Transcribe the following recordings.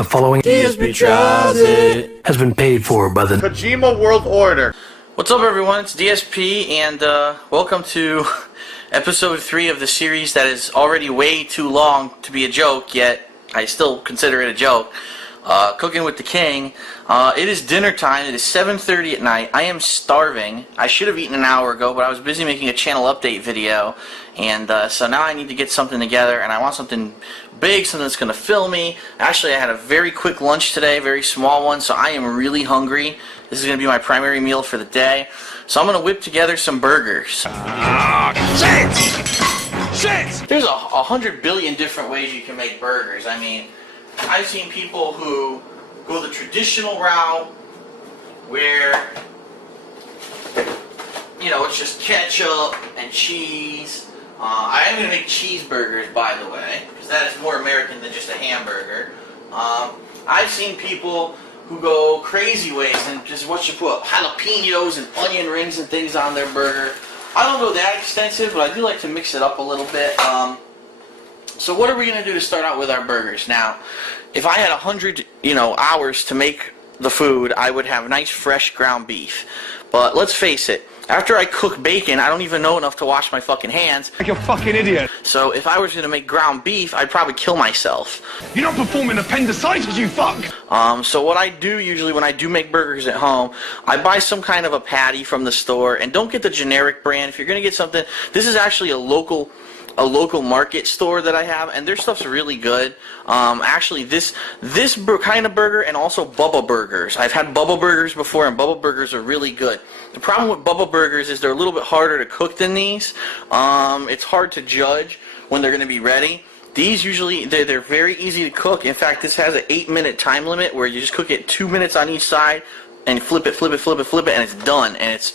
The following DSP tries it has been paid for by the Kojima World Order. What's up, everyone? It's DSP, and welcome to episode 3 of the series that is already way too long to be a joke, yet I still consider it a joke. Cooking with the King. It is dinner time. It is 7:30 at night. I am starving. I should have eaten an hour ago, but I was busy making a channel update video, and so now I need to get something together, and I want something big, something that's going to fill me. Actually, I had a very quick lunch today, very small one, so I am really hungry. This is going to be my primary meal for the day. So I'm going to whip together some burgers. Shit! There's 100 billion different ways you can make burgers. I mean, I've seen people who go the traditional route where, you know, it's just ketchup and cheese. I am going to make cheeseburgers, by the way, because that is more American than just a hamburger. I've seen people who go crazy ways and just what you put jalapenos and onion rings and things on their burger. I don't go that extensive, but I do like to mix it up a little bit. So what are we going to do to start out with our burgers? Now, if I had 100, hours to make the food, I would have nice fresh ground beef. But let's face it, after I cook bacon, I don't even know enough to wash my fucking hands. Like a fucking idiot. So if I was going to make ground beef, I'd probably kill myself. You're not performing appendicitis, you fuck! So what I do usually when I do make burgers at home, I buy some kind of a patty from the store, and don't get the generic brand. If you're going to get something, this is actually a local market store that I have, and their stuff's really good. Actually, this kind of burger, and also Bubba Burgers. I've had Bubba Burgers before, and Bubba Burgers are really good. The problem with Bubba Burgers is they're a little bit harder to cook than these. It's hard to judge when they're going to be ready. These usually, they're very easy to cook. In fact, this has an 8-minute time limit where you just cook it 2 minutes on each side, and flip it, and it's done. And it's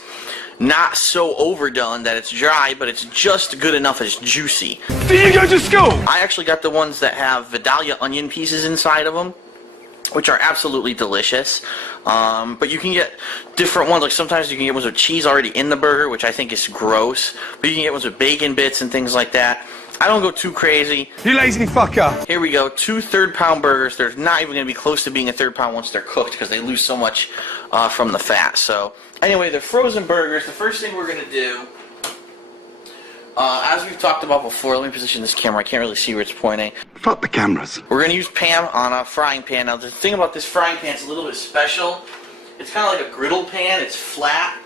not so overdone that it's dry, but it's just good enough as juicy. Did you go to school? I actually got the ones that have Vidalia onion pieces inside of them, which are absolutely delicious. But you can get different ones. Like sometimes you can get ones with cheese already in the burger, which I think is gross. But you can get ones with bacon bits and things like that. I don't go too crazy. You lazy fucker. Here we go. 2 third-pound burgers. They're not even going to be close to being a third pound once they're cooked because they lose so much from the fat. So anyway, they're frozen burgers. The first thing we're going to do, as we've talked about before, let me position this camera. I can't really see where it's pointing. Fuck the cameras. We're going to use Pam on a frying pan. Now, the thing about this frying pan is a little bit special. It's kind of like a griddle pan. It's flat,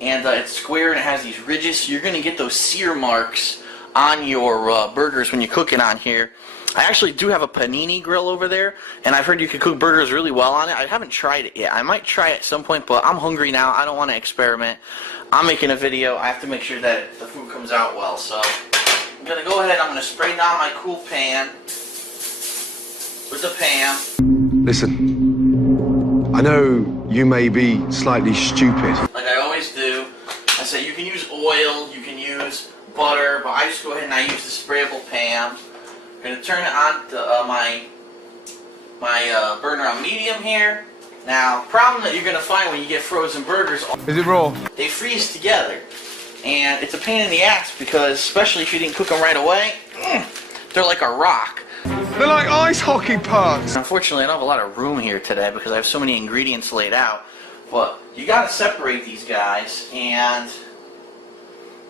and it's square, and it has these ridges. So you're going to get those sear marks on your burgers when you cook it on here. I actually do have a panini grill over there, and I've heard you can cook burgers really well on it. I haven't tried it yet. I might try it at some point, but I'm hungry now. I don't want to experiment. I'm making a video. I have to make sure that the food comes out well. So I'm going to go ahead. I'm going to spray down my cool pan with the Pam. Listen, I know you may be slightly stupid. Like I always do. I say you can use oil, you can use butter, but I just go ahead and I use the sprayable Pam. I'm going to turn it on to my burner on medium here. Now, problem that you're going to find when you get frozen burgers, Is it raw? they freeze together. And it's a pain in the ass because, especially if you didn't cook them right away, they're like a rock. They're like ice hockey pucks. Unfortunately, I don't have a lot of room here today because I have so many ingredients laid out. But you got to separate these guys, and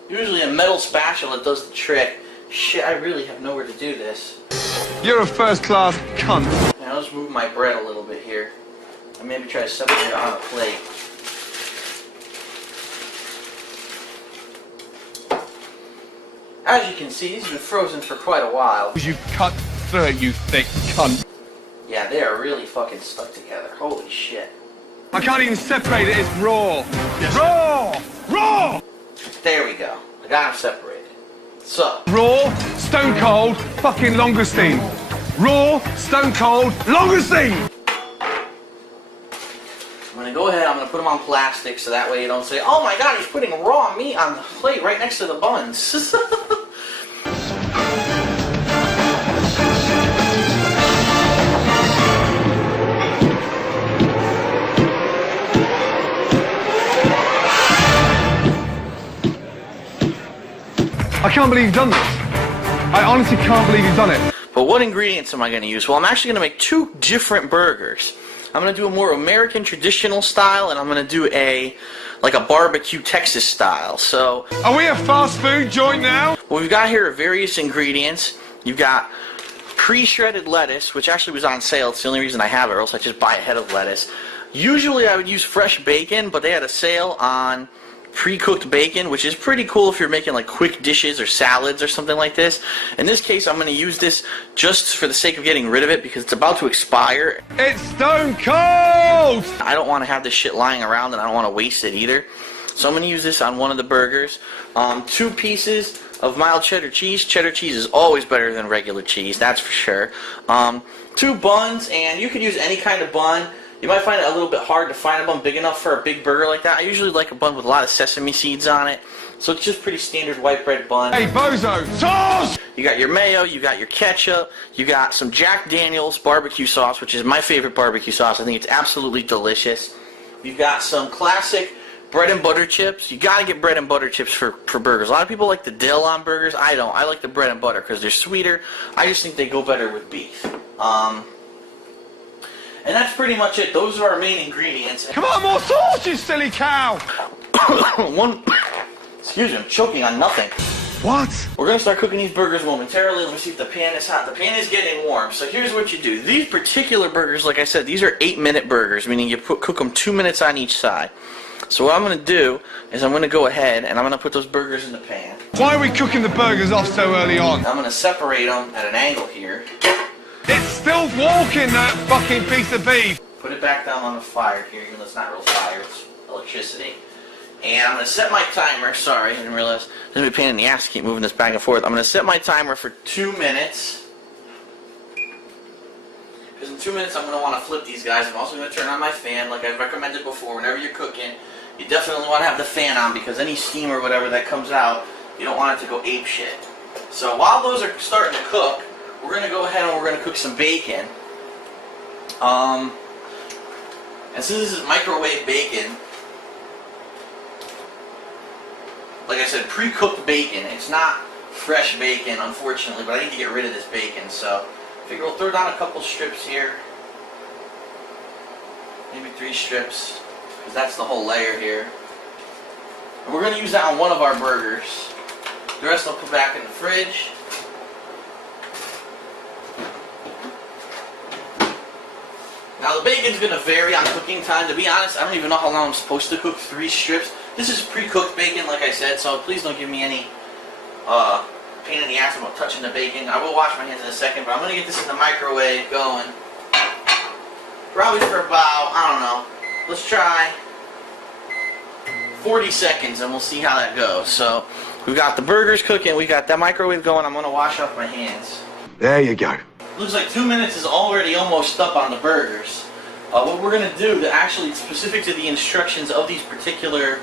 usually a metal spatula does the trick. Shit, I really have nowhere to do this. You're a first-class cunt. Now let's move my bread a little bit here. And maybe try to separate it on a plate. As you can see, these have been frozen for quite a while. You cut through it, you thick cunt. Yeah, they are really fucking stuck together. Holy shit. I can't even separate it, it's raw. Raw! Raw! There we go. I got them separated. So, Raw, stone cold, fucking longestine. Raw, stone cold, longestine! I'm going to go ahead, I'm going to put them on plastic so that way you don't say, oh my god, he's putting raw meat on the plate right next to the buns. I can't believe you've done this. I honestly can't believe you've done it. But what ingredients am I going to use? Well, I'm actually going to make 2 different burgers. I'm going to do a more American traditional style, and I'm going to do like a barbecue Texas style. So, Are we a fast food joint now? what we've got here are various ingredients. You've got pre-shredded lettuce, which actually was on sale. It's the only reason I have it, or else I just buy a head of lettuce. Usually I would use fresh bacon, but they had a sale on pre-cooked bacon, which is pretty cool if you're making like quick dishes or salads or something like this. In this case, I'm going to use this just for the sake of getting rid of it because it's about to expire. It's stone cold! I don't want to have this shit lying around, and I don't want to waste it either. So I'm going to use this on one of the burgers. 2 pieces of mild cheddar cheese. Cheddar cheese is always better than regular cheese, that's for sure. 2 buns, and you could use any kind of bun. You might find it a little bit hard to find a bun big enough for a big burger like that. I usually like a bun with a lot of sesame seeds on it. So it's just pretty standard white bread bun. Hey, bozo, sauce! You got your mayo, you got your ketchup, you got some Jack Daniel's barbecue sauce, which is my favorite barbecue sauce. I think it's absolutely delicious. You've got some classic bread and butter chips. You gotta get bread and butter chips for burgers. A lot of people like the dill on burgers. I don't. I like the bread and butter because they're sweeter. I just think they go better with beef. And that's pretty much it. Those are our main ingredients. Come on, more sauce, you silly cow! Excuse me, I'm choking on nothing. What? We're going to start cooking these burgers momentarily. Let me see if the pan is hot. The pan is getting warm. So here's what you do. These particular burgers, like I said, these are 8-minute burgers, meaning you cook them 2 minutes on each side. So what I'm going to do is I'm going to go ahead and I'm going to put those burgers in the pan. Why are we cooking the burgers off so early on? I'm going to separate them at an angle here. It's still walking, that fucking piece of beef! Put it back down on the fire here, even though it's not real fire, it's electricity. And I'm going to set my timer. Sorry, I didn't realize. It's going to be a pain in the ass to keep moving this back and forth. I'm going to set my timer for 2 minutes. Because in 2 minutes I'm going to want to flip these guys. I'm also going to turn on my fan like I've recommended before. Whenever you're cooking, you definitely want to have the fan on because any steam or whatever that comes out, you don't want it to go ape shit. So while those are starting to cook, we're going to go ahead and we're going to cook some bacon. And since this is microwave bacon, like I said, pre-cooked bacon. It's not fresh bacon, unfortunately, but I need to get rid of this bacon, so I figure we'll throw down a couple strips here. Maybe 3 strips, because that's the whole layer here. And we're going to use that on one of our burgers. The rest I'll put back in the fridge. Now the bacon's going to vary on cooking time. To be honest, I don't even know how long I'm supposed to cook 3 strips. This is pre-cooked bacon, like I said, so please don't give me any pain in the ass about touching the bacon. I will wash my hands in a second, but I'm going to get this in the microwave going. Probably for about, I don't know, let's try 40 seconds and we'll see how that goes. So we've got the burgers cooking, we've got that microwave going. I'm going to wash off my hands. There you go. Looks like 2 minutes is already almost up on the burgers. What we're going to do, actually specific to the instructions of these particular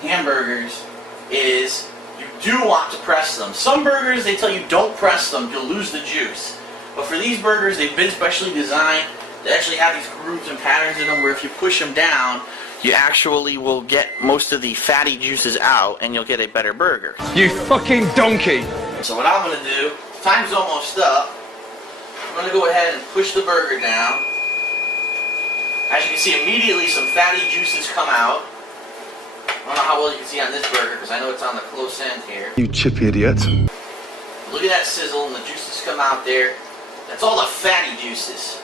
hamburgers, is you do want to press them. Some burgers, they tell you don't press them, you'll lose the juice. But for these burgers, they've been specially designed. They actually have these grooves and patterns in them where if you push them down, you actually will get most of the fatty juices out and you'll get a better burger. You fucking donkey! So what I'm going to do, time's almost up. I'm going to go ahead and push the burger down. As you can see, immediately some fatty juices come out. I don't know how well you can see on this burger because I know it's on the close end here. You chip idiot. Look at that sizzle and the juices come out there. That's all the fatty juices.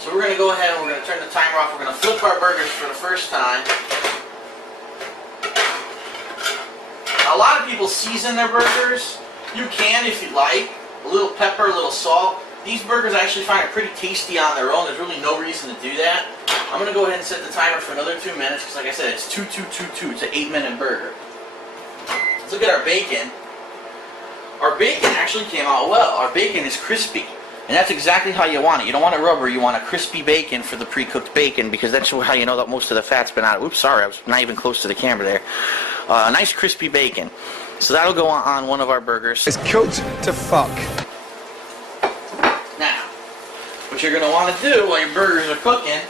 So we're going to go ahead and we're going to turn the timer off. We're going to flip our burgers for the first time. Now, a lot of people season their burgers. You can if you like. A little pepper, a little salt. These burgers I actually find are pretty tasty on their own. There's really no reason to do that. I'm going to go ahead and set the timer for another 2 minutes because like I said, it's 2-2-2-2. It's an 8-minute burger. Let's look at our bacon. Our bacon actually came out well. Our bacon is crispy. And that's exactly how you want it. You don't want it rubbery. You want a crispy bacon for the pre-cooked bacon because that's how you know that most of the fat's been out. Oops, sorry. I was not even close to the camera there. A nice crispy bacon. So that'll go on one of our burgers. It's cooked to fuck. Now, what you're going to want to do while your burgers are cooking,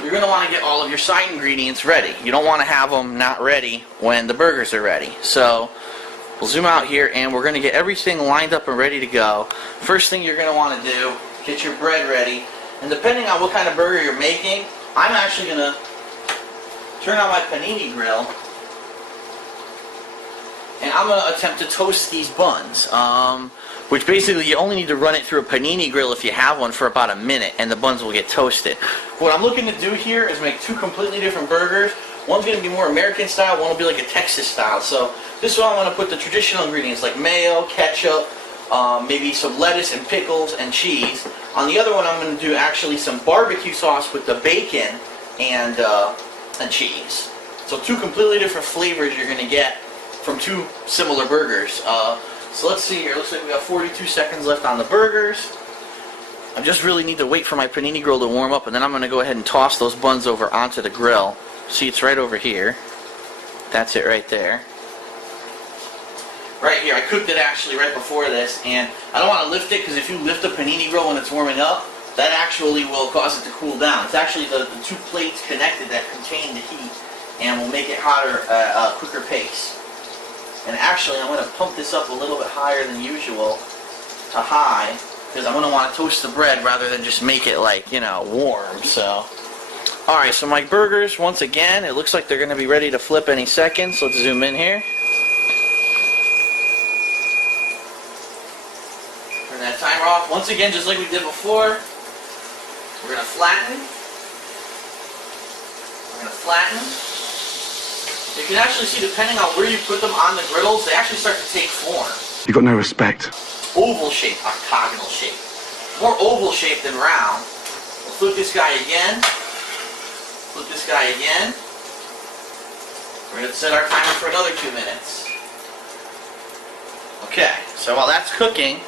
you're going to want to get all of your side ingredients ready. You don't want to have them not ready when the burgers are ready. So We'll zoom out here, and we're going to get everything lined up and ready to go. First thing you're going to want to do, get your bread ready. And depending on what kind of burger you're making, I'm actually going to turn on my panini grill, and I'm going to attempt to toast these buns. Which basically you only need to run it through a panini grill if you have one for about a minute, and the buns will get toasted. What I'm looking to do here is make two completely different burgers. One's going to be more American style, one will be like a Texas style. So this one I'm going to put the traditional ingredients like mayo, ketchup, maybe some lettuce and pickles and cheese. On the other one I'm going to do actually some barbecue sauce with the bacon and cheese. So two completely different flavors you're going to get from two similar burgers. So let's see here. Looks like we got 42 seconds left on the burgers. I just really need to wait for my panini grill to warm up, and then I'm going to go ahead and toss those buns over onto the grill. See, it's right over here. That's it right there. Right here. I cooked it actually right before this, and I don't want to lift it because if you lift the panini grill when it's warming up, that actually will cause it to cool down. It's actually the two plates connected that contain the heat and will make it hotter at a quicker pace. And actually, I'm going to pump this up a little bit higher than usual to high, because I'm going to want to toast the bread rather than just make it, like, you know, warm. So, alright, so my burgers, once again, it looks like they're going to be ready to flip any second. So let's zoom in here. Turn that timer off. Once again, just like we did before, we're going to flatten. We're going to flatten. You can actually see, depending on where you put them on the griddles, they actually start to take form. You got no respect. Oval shape, octagonal shape. More oval shape than round. We'll flip this guy again. Flip this guy again. We're going to set our timer for another 2 minutes. Okay, so while that's cooking,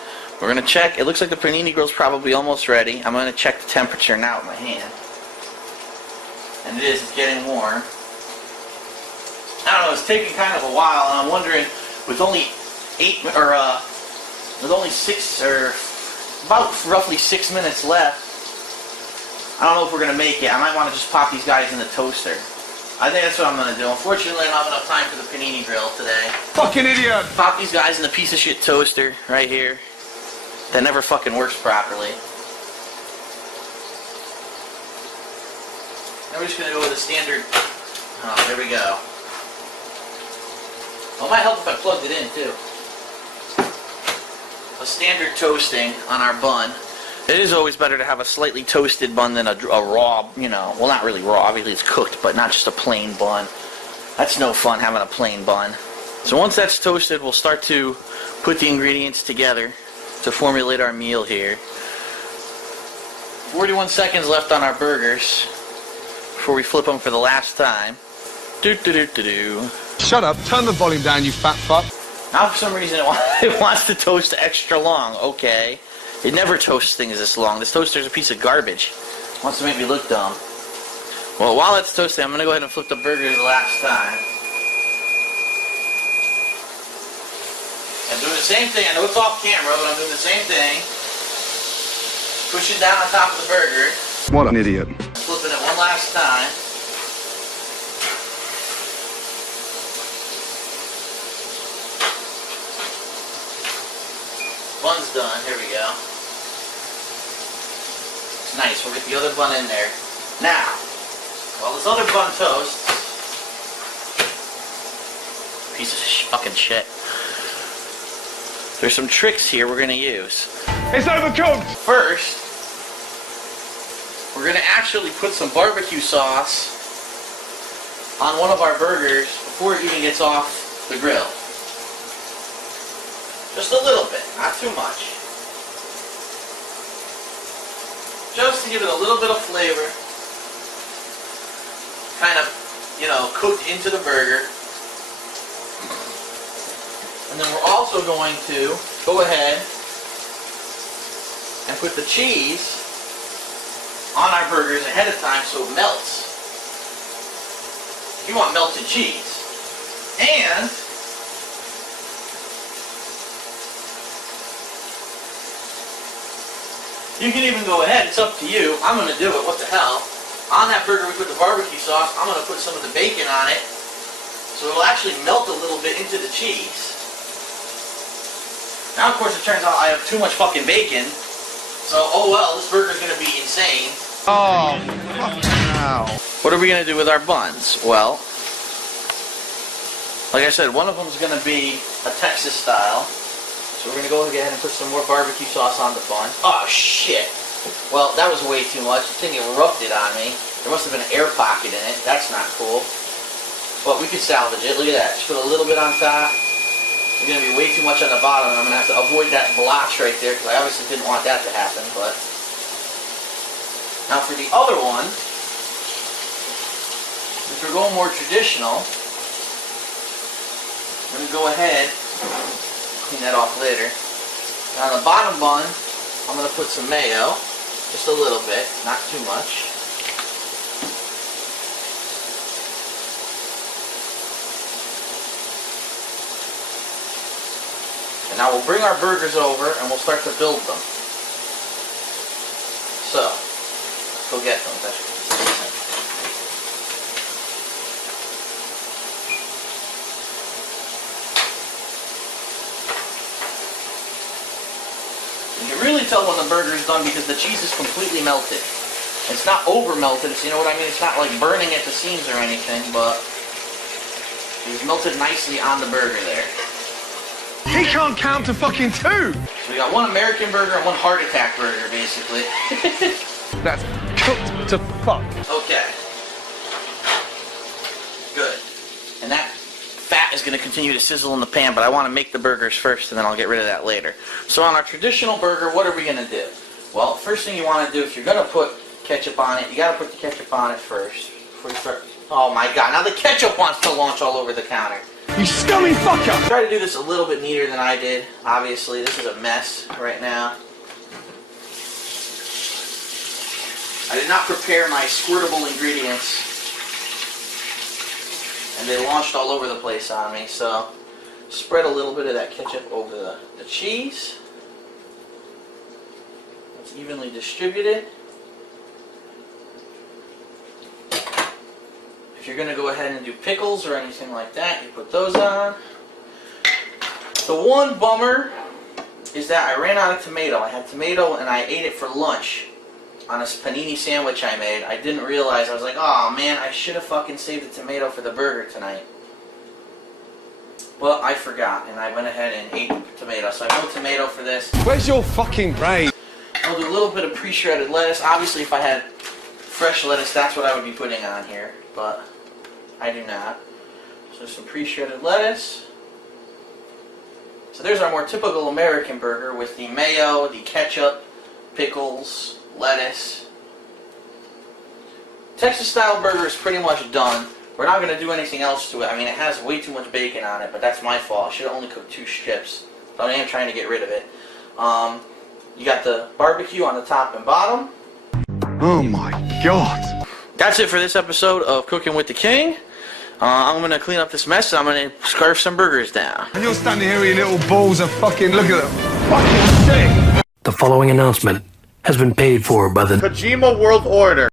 we're going to check. It looks like the panini grill's probably almost ready. I'm going to check the temperature now with my hand. And it is, it's getting warm. I don't know, it's taking kind of a while, and I'm wondering, with only about roughly 6 minutes left, I don't know if we're going to make it. I might want to just pop these guys in the toaster. I think that's what I'm going to do. Unfortunately, I don't have enough time for the panini grill today. Fucking idiot! Pop these guys in the piece of shit toaster right here. That never fucking works properly. Now we're just going to go with a standard. Oh, there we go. Well, it might help if I plugged it in, too. A standard toasting on our bun. It is always better to have a slightly toasted bun than a raw, you know, well, not really raw, obviously it's cooked, but not just a plain bun. That's no fun having a plain bun. So once that's toasted, we'll start to put the ingredients together to formulate our meal here. 41 seconds left on our burgers before we flip them for the last time. Do-do-do-do-do. Shut up, turn the volume down, you fat fuck. Now for some reason it wants to toast extra long. Okay. It never toasts things this long. This toaster's a piece of garbage. It wants to make me look dumb. Well, while it's toasting, I'm going to go ahead and flip the burger the last time. I'm doing the same thing. I know it's off camera, but I'm doing the same thing. Push it down on top of the burger. What an idiot. Flipping it one last time. Bun's done. Here we go. It's nice. We'll get the other bun in there. Now, while this other bun toasts, piece of fucking shit, there's some tricks here we're going to use. It's overcooked! First, we're going to actually put some barbecue sauce on one of our burgers before it even gets off the grill. Just a little bit, not too much. Just to give it a little bit of flavor. Kind of, you know, cooked into the burger. And then we're also going to go ahead and put the cheese on our burgers ahead of time so it melts. You want melted cheese. And you can even go ahead, it's up to you. I'm going to do it, what the hell. On that burger we put the barbecue sauce. I'm going to put some of the bacon on it so it'll actually melt a little bit into the cheese. Now, of course, it turns out I have too much fucking bacon. So, oh well, this burger's gonna be insane. Oh, fucking hell. What are we gonna do with our buns? Well, like I said, one of them's gonna be a Texas style. So we're gonna go ahead and put some more barbecue sauce on the bun. Oh shit. Well, that was way too much. The thing erupted on me. There must have been an air pocket in it. That's not cool. But we can salvage it. Look at that. Just put a little bit on top. There's going to be way too much on the bottom, and I'm going to have to avoid that blotch right there, because I obviously didn't want that to happen. But now for the other one, if we're going more traditional, I'm going to go ahead, clean that off later. Now on the bottom bun, I'm going to put some mayo, just a little bit, not too much. And now we'll bring our burgers over and we'll start to build them. So, let's go get them. You can really tell when the burger's done because the cheese is completely melted. It's not over melted, you know what I mean? It's not like burning at the seams or anything, but it's melted nicely on the burger there. He can't count to fucking 2. So we got one American burger and one heart attack burger, basically. That's cooked to fuck. Okay. Good. And that fat is going to continue to sizzle in the pan, but I want to make the burgers first, and then I'll get rid of that later. So on our traditional burger, what are we going to do? Well, first thing you want to do, if you're going to put ketchup on it, you got to put the ketchup on it first before you start. Oh my god, now the ketchup wants to launch all over the counter. You scummy fucker! Try to do this a little bit neater than I did. Obviously, this is a mess right now. I did not prepare my squirtable ingredients, and they launched all over the place on me. So, spread a little bit of that ketchup over the cheese. It's evenly distributed. If you're going to go ahead and do pickles or anything like that, you put those on. The one bummer is that I ran out of tomato. I had tomato and I ate it for lunch on a panini sandwich I made. I didn't realize. I was like, oh man, I should have fucking saved the tomato for the burger tonight. But I forgot, and I went ahead and ate the tomato. So I have no tomato for this. Where's your fucking brain? I'll do a little bit of pre-shredded lettuce. Obviously, if I had fresh lettuce, that's what I would be putting on here. But I do not. So some pre-shredded lettuce. So there's our more typical American burger with the mayo, the ketchup, pickles, lettuce. Texas style burger is pretty much done. We're not going to do anything else to it. I mean, it has way too much bacon on it, but that's my fault. I should have only cooked 2 strips. So I am trying to get rid of it. You got the barbecue on the top and bottom. Oh my god. That's it for this episode of Cooking with the King. I'm going to clean up this mess and I'm going to scarf some burgers down. And you're standing here with your little balls of fucking, look at them. Fucking sick. The following announcement has been paid for by the Kojima World Order.